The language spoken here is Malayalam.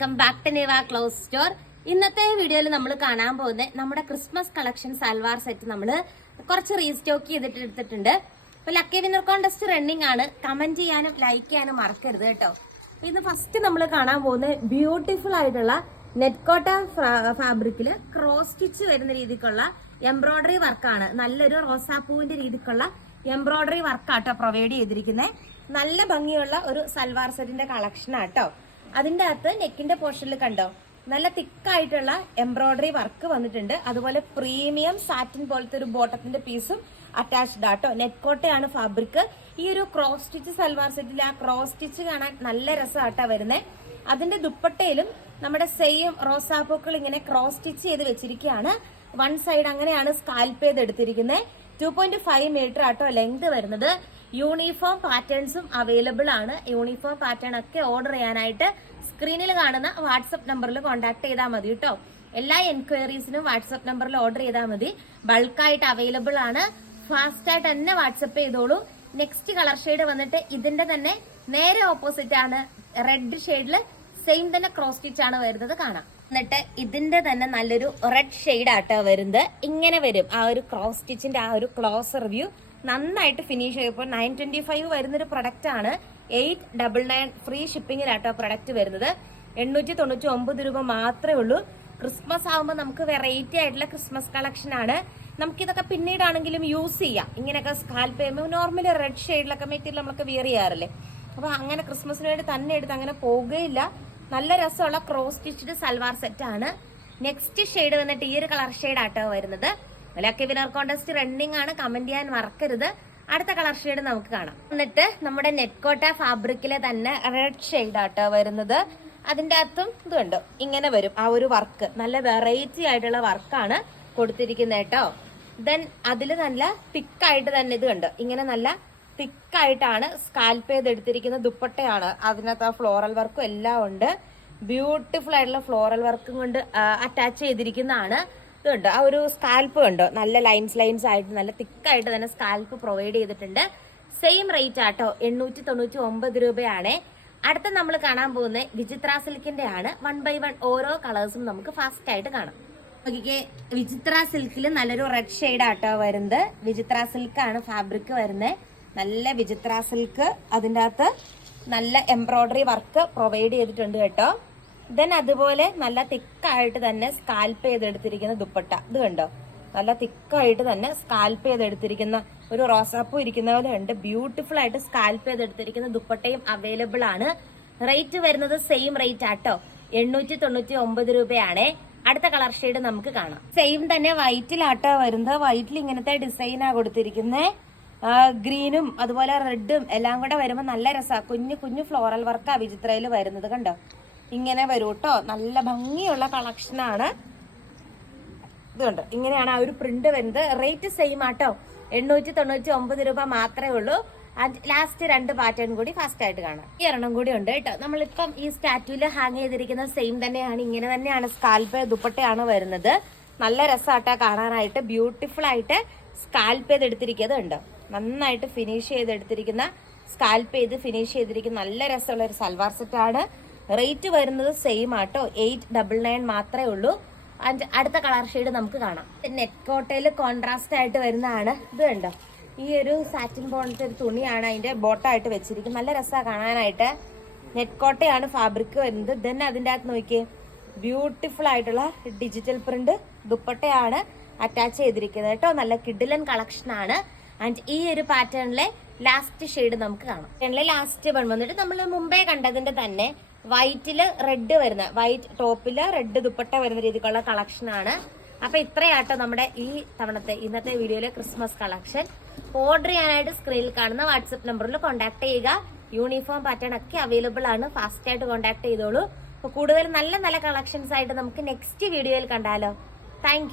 Welcome back to Niva clothes store. ഇന്നത്തെ വീഡിയോയിൽ നമ്മൾ കാണാൻ പോകുന്നത് നമ്മുടെ ക്രിസ്മസ് കളക്ഷൻ സൽവാർ സെറ്റ് നമ്മൾ കുറച്ച് റീസ്റ്റോക്ക് ചെയ്തിട്ട് എടുത്തിട്ടുണ്ട് അപ്പൊ ലക്കി വിന്നർ കോൺടെസ്റ്റ് റണ്ണിംഗ് ആണ്. കമന്റ് ചെയ്യാനും ലൈക്ക് ചെയ്യാനും മറക്കരുത് കേട്ടോ. ഇന്ന് ഫസ്റ്റ് നമ്മൾ കാണാൻ പോകുന്നത് ബ്യൂട്ടിഫുൾ ആയിട്ടുള്ള നെറ്റ്കോട്ട ഫാബ്രിക്കിൽ ക്രോസ് സ്റ്റിച്ച് വരുന്ന രീതിക്കുള്ള എംബ്രോയിഡറി വർക്കാണ് നല്ലൊരു റോസാപ്പൂവിന്റെ രീതിക്കുള്ള എംബ്രോയിഡറി വർക്കാട്ടോ പ്രൊവൈഡ് ചെയ്തിരിക്കുന്നത് നല്ല ഭംഗിയുള്ള ഒരു സൽവാർ സെറ്റിന്റെ കളക്ഷൻ ആട്ടോ. അതിന്റെ അകത്ത് നെക്കിന്റെ പോർഷനിൽ കണ്ടോ? നല്ല തിക്കായിട്ടുള്ള എംബ്രോയിഡറി വർക്ക് വന്നിട്ടുണ്ട്. അതുപോലെ പ്രീമിയം സാറ്റിൻ പോലത്തെ ഒരു ബോട്ടത്തിന്റെ പീസും അറ്റാച്ച്ഡ് ആട്ടോ. നെറ്റ് കോട്ടയാണ് ഫാബ്രിക്. ഈ ഒരു ക്രോസ് സ്റ്റിച്ച് സൽവാർ സെറ്റിൽ ആ ക്രോസ് സ്റ്റിച്ച് കാണാൻ നല്ല രസമാട്ടാ വരുന്നത് അതിന്റെ ദുപ്പട്ടയിലും നമ്മുടെ സെയിം റോസാപ്പൂക്കൾ ഇങ്ങനെ ക്രോസ് സ്റ്റിച്ച് ചെയ്ത് വെച്ചിരിക്കുകയാണ്. വൺ സൈഡ് അങ്ങനെയാണ് സ്കാൽപ്പ് ചെയ്ത് എടുത്തിരിക്കുന്നത് ടു പോയിന്റ് ഫൈവ് മീറ്റർ ആട്ടോ ലെങ്ത് വരുന്നത്. യൂണിഫോം പാറ്റേൺസും അവൈലബിൾ ആണ്. യൂണിഫോം പാറ്റേൺ ഒക്കെ ഓർഡർ ചെയ്യാനായിട്ട് സ്ക്രീനിൽ കാണുന്ന വാട്സപ്പ് നമ്പറിൽ കോൺടാക്ട് ചെയ്താൽ മതി കേട്ടോ. എല്ലാ എൻക്വയറീസിനും വാട്സപ്പ് നമ്പറിൽ ഓർഡർ ചെയ്താൽ മതി. ബൾക്കായിട്ട് അവൈലബിൾ ആണ്. ഫാസ്റ്റ് ആയിട്ട് തന്നെ വാട്സപ്പ് ചെയ്തോളൂ. നെക്സ്റ്റ് കളർ ഷെയ്ഡ് വന്നിട്ട് ഇതിന്റെ തന്നെ നേരെ ഓപ്പോസിറ്റ് ആണ്. റെഡ് ഷെയ്ഡിൽ സെയിം തന്നെ ക്രോസ് സ്റ്റിച്ച് ആണ് വരുന്നത് കാണാം. എന്നിട്ട് ഇതിന്റെ തന്നെ നല്ലൊരു റെഡ് ഷെയ്ഡ് ആട്ടോ വരുന്നത്. ഇങ്ങനെ വരും. ആ ഒരു ക്രോസ് സ്റ്റിച്ചിന്റെ ആ ഒരു ക്ലോസർ വ്യൂ നന്നായിട്ട് ഫിനിഷ് ചെയ്യപ്പോൾ നയൻ ട്വന്റി ഫൈവ് വരുന്നൊരു പ്രൊഡക്റ്റ് ആണ് എയ്റ്റ് ഡബിൾ നയൻ ഫ്രീ ഷിപ്പിങ്ങിലാട്ടോ പ്രൊഡക്റ്റ് വരുന്നത് എണ്ണൂറ്റി തൊണ്ണൂറ്റി ഒമ്പത് രൂപ മാത്രമേ ഉള്ളൂ. ക്രിസ്മസ് ആകുമ്പോൾ നമുക്ക് വെറൈറ്റി ആയിട്ടുള്ള ക്രിസ്മസ് കളക്ഷൻ ആണ്. നമുക്കിതൊക്കെ പിന്നീടാണെങ്കിലും യൂസ് ചെയ്യാം. ഇങ്ങനെയൊക്കെ സ്കാൽപ്പ് ചെയ്യുമ്പോൾ നോർമലി റെഡ് ഷെയ്ഡിലൊക്കെ മെറ്റീരിയൽ നമുക്ക് വിയർ ചെയ്യാറില്ലേ? അപ്പോൾ അങ്ങനെ ക്രിസ്മസിന് വേണ്ടി തന്നെ എടുത്ത് അങ്ങനെ പോകുകയില്ല നല്ല രസമുള്ള ക്രോസ് സ്റ്റിച്ച്ഡ് സൽവാർ സെറ്റ് ആണ്. നെക്സ്റ്റ് ഷെയ്ഡ് വന്നിട്ട് ഈ ഒരു കളർ ഷെയ്ഡ് ആട്ടോ വരുന്നത്. ലക്കി വിനർ കോൺടെസ്റ്റ് റണ്ണിങ് ആണ്. കമന്റ് ചെയ്യാൻ മറക്കരുത്. അടുത്ത കളർ ഷെയ്ഡ് നമുക്ക് കാണാം. എന്നിട്ട് നമ്മുടെ നെറ്റ്കോട്ട ഫാബ്രിക്കിലെ തന്നെ റെഡ് ഷെയ്ഡ് ആട്ടോ വരുന്നത്. അതിന്റെ അകത്തും ഇതുണ്ട് ഇങ്ങനെ വരും. ആ ഒരു വർക്ക് നല്ല വെറൈറ്റി ആയിട്ടുള്ള വർക്കാണ് കൊടുത്തിരിക്കുന്നത് കേട്ടോ. ദെൻ അതിൽ നല്ല തിക്കായിട്ട് തന്നെ ഇത് കണ്ടോ? ഇങ്ങനെ നല്ല തിക്കായിട്ടാണ് സ്കാൽപ്പ് ചെയ്തെടുത്തിരിക്കുന്ന ദുപ്പട്ടയാണ്. അതിനകത്ത് ആ ഫ്ലോറൽ വർക്കും എല്ലാം ഉണ്ട്. ബ്യൂട്ടിഫുൾ ആയിട്ടുള്ള ഫ്ലോറൽ വർക്കും കൊണ്ട് അറ്റാച്ച് ചെയ്തിരിക്കുന്നതാണ്. ഇതുണ്ട്. ആ ഒരു സ്കാൽപ്പ് കണ്ടോ? നല്ല ലൈൻസ് ലൈൻസ് ആയിട്ട് നല്ല തിക്കായിട്ട് തന്നെ സ്കാൽപ്പ് പ്രൊവൈഡ് ചെയ്തിട്ടുണ്ട്. സെയിം റേറ്റ് ആട്ടോ എണ്ണൂറ്റി തൊണ്ണൂറ്റി ഒമ്പത് രൂപയാണ്. അടുത്ത നമ്മൾ കാണാൻ പോകുന്നത് വിചിത്ര സിൽക്കിന്റെ ആണ്. വൺ ബൈ വൺ ഓരോ കളേഴ്സും നമുക്ക് ഫാസ്റ്റ് ആയിട്ട് കാണാം. നോക്കിക്കേ വിചിത്ര സിൽക്കിൽ നല്ലൊരു റെഡ് ഷെയ്ഡ് ആട്ടോ വരുന്നത്. വിചിത്ര സിൽക്ക് ആണ് ഫാബ്രിക് വരുന്നത്. നല്ല വിചിത്ര സിൽക്ക് അതിന്റെ അകത്ത് നല്ല എംബ്രോയ്ഡറി വർക്ക് പ്രൊവൈഡ് ചെയ്തിട്ടുണ്ട് കേട്ടോ. ദെൻ അതുപോലെ നല്ല തിക്കായിട്ട് തന്നെ സ്കാൽപ്പ് ചെയ്തെടുത്തിരിക്കുന്ന ദുപ്പട്ട. ഇത് കണ്ടോ? നല്ല തിക്കായിട്ട് തന്നെ സ്കാൽപ്പ് ചെയ്തെടുത്തിരിക്കുന്ന ഒരു റോസാപ്പൂ ഇരിക്കുന്ന പോലെ ഉണ്ട്. ബ്യൂട്ടിഫുൾ ആയിട്ട് സ്കാൽപ്പ് ചെയ്തെടുത്തിരിക്കുന്ന ദുപ്പട്ടയും അവൈലബിൾ ആണ്. റേറ്റ് വരുന്നത് സെയിം റേറ്റ് ആട്ടോ. എണ്ണൂറ്റി തൊണ്ണൂറ്റി ഒമ്പത് രൂപയാണേ. അടുത്ത കളർ ഷെയ്ഡ് നമുക്ക് കാണാം. സെയിം തന്നെ വൈറ്റിലാട്ടോ വരുന്നത്. വൈറ്റിൽ ഇങ്ങനത്തെ ഡിസൈനാ കൊടുത്തിരിക്കുന്നത് ഗ്രീനും അതുപോലെ റെഡും എല്ലാം കൂടെ വരുമ്പോൾ നല്ല രസമാണ് കുഞ്ഞു കുഞ്ഞു ഫ്ലോറൽ വർക്കാണ് വിചിത്രയിൽ വരുന്നത് കണ്ടോ? ഇങ്ങനെ വരും കേട്ടോ നല്ല ഭംഗിയുള്ള കളക്ഷനാണ് ഇതുണ്ട്. ഇങ്ങനെയാണ് ആ ഒരു പ്രിന്റ് വരുന്നത്. റേറ്റ് സെയിം ആട്ടോ. എണ്ണൂറ്റി തൊണ്ണൂറ്റി ഒമ്പത് രൂപ മാത്രമേ ഉള്ളൂ. ലാസ്റ്റ് രണ്ട് പാറ്റേൺ കൂടി ഫാസ്റ്റ് ആയിട്ട് കാണാം. ഈ എണ്ണം കൂടി ഉണ്ട് കേട്ടോ. നമ്മളിപ്പം ഈ സ്റ്റാറ്റുവിൽ ഹാങ് ചെയ്തിരിക്കുന്ന സെയിം തന്നെയാണ്. ഇങ്ങനെ തന്നെയാണ് സ്കാൽപ്പ് ദുപ്പട്ടയാണ് വരുന്നത്. നല്ല രസമാട്ടാ കാണാനായിട്ട്. ബ്യൂട്ടിഫുൾ ആയിട്ട് സ്കാൽപ്പ് ചെയ്തെടുത്തിരിക്കുന്നത് ഉണ്ട്. നന്നായിട്ട് ഫിനിഷ് ചെയ്തെടുത്തിരിക്കുന്ന സ്കാൽപ്പ് ചെയ്ത് ഫിനിഷ് ചെയ്തിരിക്കുന്ന നല്ല രസമുള്ള ഒരു സൽവാർ സെറ്റാണ് റേറ്റ് വരുന്നത് സെയിം ആട്ടോ. എയ്റ്റ് ഡബിൾ നയൻ മാത്രമേ ഉള്ളൂ. ആൻഡ് അടുത്ത കളർ ഷെയ്ഡ് നമുക്ക് കാണാം. നെറ്റ് കോട്ടയിൽ കോൺട്രാസ്റ്റ് ആയിട്ട് വരുന്നതാണ്. ഇത് കണ്ടോ? ഈ ഒരു സാറ്റിൻ പോണത്തെ ഒരു തുണിയാണ് അതിന്റെ ബോട്ടായിട്ട് വെച്ചിരിക്കുന്നത്. നല്ല രസമാണ് കാണാനായിട്ട്. നെറ്റ് കോട്ടയാണ് ഫാബ്രിക് വരുന്നത്. ദെൻ അതിന്റെ അകത്ത് നോക്കിയേ. ബ്യൂട്ടിഫുൾ ആയിട്ടുള്ള ഡിജിറ്റൽ പ്രിന്റ് ദുപ്പട്ടയാണ് അറ്റാച്ച് ചെയ്തിരിക്കുന്നത് കേട്ടോ. നല്ല കിഡിലൻ കളക്ഷൻ ആണ്. ആൻഡ് ഈ ഒരു പാറ്റേണിലെ ലാസ്റ്റ് ഷെയ്ഡ് നമുക്ക് കാണാം. ലാസ്റ്റ് വൺ വന്നിട്ട് നമ്മൾ മുമ്പേ കണ്ടതിന്റെ തന്നെ വൈറ്റിൽ റെഡ് വരുന്ന വൈറ്റ് ടോപ്പിൽ റെഡ് ദുപ്പട്ട വരുന്ന രീതിക്കുള്ള കളക്ഷൻ ആണ്. അപ്പൊ ഇത്രയാട്ടോ നമ്മുടെ ഈ തവണത്തെ ഇന്നത്തെ വീഡിയോയിലെ ക്രിസ്മസ് കളക്ഷൻ ഓർഡർ ചെയ്യാനായിട്ട് സ്ക്രീനിൽ കാണുന്ന വാട്സപ്പ് നമ്പറിൽ കോൺടാക്ട് ചെയ്യുക. യൂണിഫോം പാറ്റേൺ ഒക്കെ അവൈലബിൾ ആണ്. ഫാസ്റ്റ് ആയിട്ട് കോൺടാക്ട് ചെയ്തോളൂ. അപ്പൊ കൂടുതൽ നല്ല നല്ല കളക്ഷൻസ് ആയിട്ട് നമുക്ക് നെക്സ്റ്റ് വീഡിയോയിൽ കണ്ടാലോ. താങ്ക്